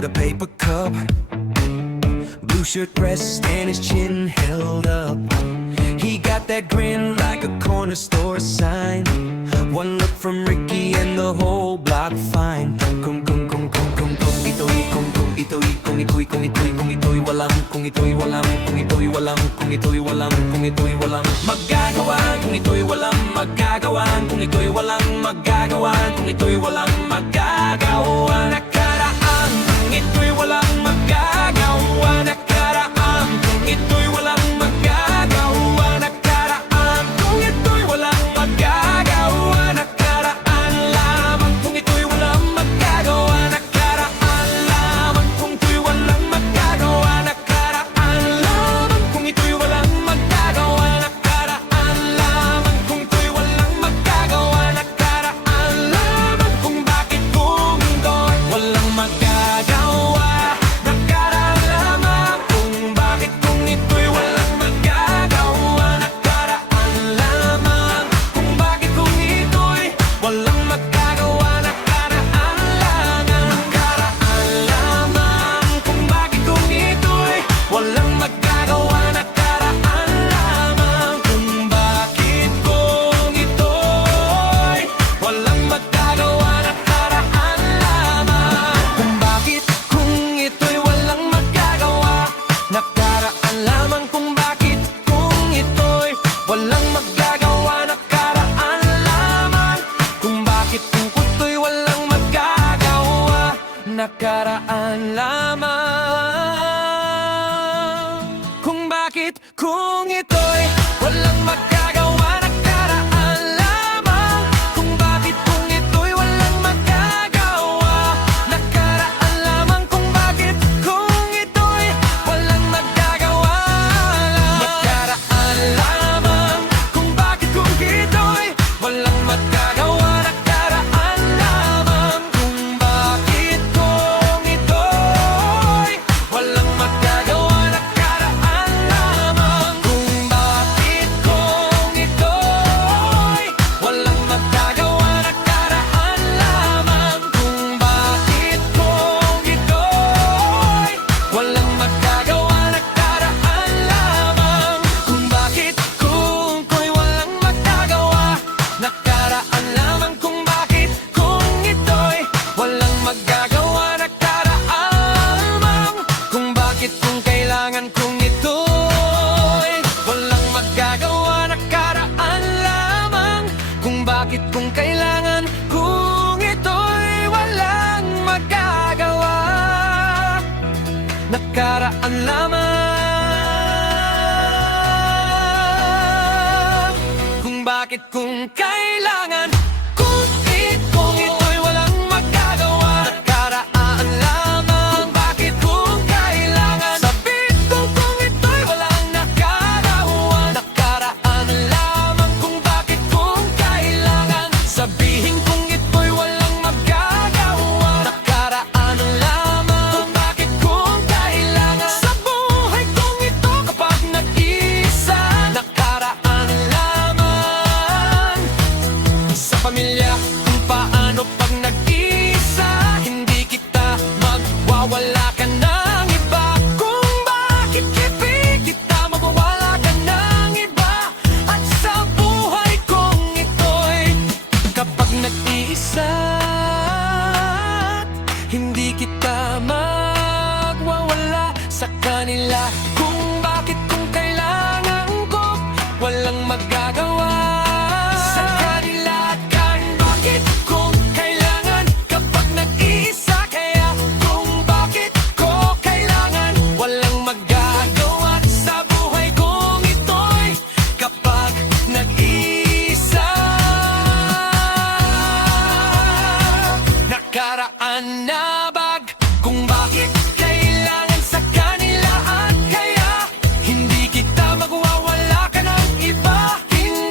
with a paper cup, blue shirt pressed and his chin held up. He got that grin like a corner store sign. One look from Ricky and the whole block fine. Kung ito'y walang, kung ito'y walang, kung ito'y walang, kung ito'y walang, kung ito'y walang magagawa, kung ito'y walang magagawa, kung ito'y walang magagawa, kung ito'y walang magagawa. Nakaraan, kung ito'y walang magagawa. Nakaraan, kung ito'y walang magagawa. Nakaraan, kung ito'y walang magagawa. Nakaraan lamang kung ito'y walang magagawa. Nakaraan lamang kung ito'y walang magagawa. Nakaraan lamang kung ito'y walang magagawa. Nakaraan lamang kung ito'y walang magagawa. Nakaraan lamang kung bakit kung ito'y walang magagawa. Nakaraan lamang kung bakit kung ito'y walang magagawa. Nakaraan lamang kung bakit kung ito'y walang magagawa. Nakaraan lamang kung bakit kung ito'y walang magagawa. Nakaraan lamang kung bakit kung ito'y walang magagawa. Nakaraan lamang kung bakit kung ito'y walang magagawa. Nakaraan lamang kung bakit kung ito'y walang magagawa. Nakaraan lamang kung bakit kung ito'y walang magagawa. Nakaraan lamang kung bakit kung ito'y walang magagawa. Nakaraan lamang kung bakit kung ito'y walang magagawa. Nakaraan lamang kung bakit kung ito'y walang magagawa. Nakaraan lamang kung bakit kung ito'y walang magagawa. Nakaraan lamang kung bakit kung ito'y walang magagawa. Nakaraan lamang kung bakit kung ito'y walang magagawa. Nakaraan lamang kung bakit kung ito'y walang magagawa. Nakaraan lamang kung bakit kung ito'y walang magagawa. Nakaraan lamang kung bakit kung ito'y walang magagawa. Nakaraan lamang kung bakit kung kailangan kung ito'y walang magagawa. Nakaraan lamang kung bakit kung kailangan kung ito'y walang magagawa. Nakaraan lamang kung bakit kung kailangan kung ito'y walang magagawa. Nakaraan lamang kung bakit kung kailangan sabihin kung ito'y walang nakagawa. Nakaraan lamang kung bakit kung kailangan sabihin kung ito'y walang magagawa. Nakaraan lamang kung bakit kung kailangan sa buhay kong ito kapag nag-isa. Nakaraan lamang sa pamilya kung paano pag nag-isa. Hindi kita magwawala ka ng iba. Kung bakit ibig kita magwawala ka ng iba. At sa buhay kong ito'y kapag nag-iisa hindi kita magwawala sa kanila. Kung bakit kung kailangan ko walang magagawa sa kanila. Kung bakit kung kailangan kapag nag-iisa. Kaya kung bakit ko kailangan walang magagawa sa buhay kong ito'y kapag nag-iisa. Nakaraan na bag kung bakit kailangan sa kanila. At kaya hindi kita magwawala ka ng iba. Hindi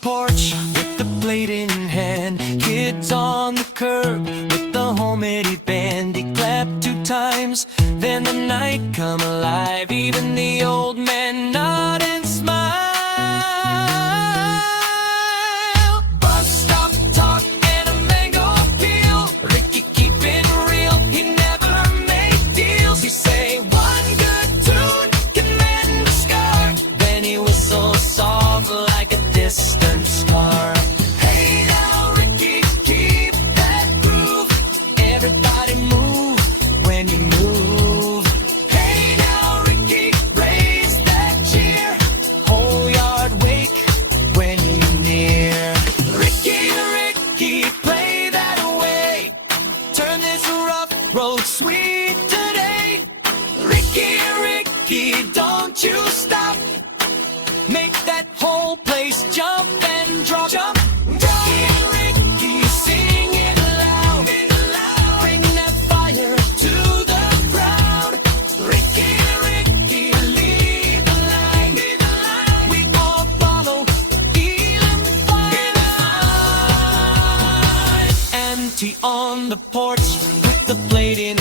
porch with the plate in hand. Kids on the curb with the homemade band. He clapped 2 times, then the night come alive. Even the old man nod and smile. Bus stop talk and a mango peel. Ricky keep it real, he never made deals. He say one good tune can mend the scar. Then he whistles soft like a distant star. Hey now, Ricky, keep that groove. Everybody move when you move. Hey now, Ricky, raise that cheer. Whole yard wake when you near. Ricky, Ricky, play that away. Turn this rough road sweet today. Ricky, Ricky, don't you stop. Make that whole place jump and drop. Jump, Ricky, Ricky, sing it loud. Bring that fire to the crowd. Ricky, Ricky, lead the line. We all follow, feel and fine. Empty on the porch with the plate in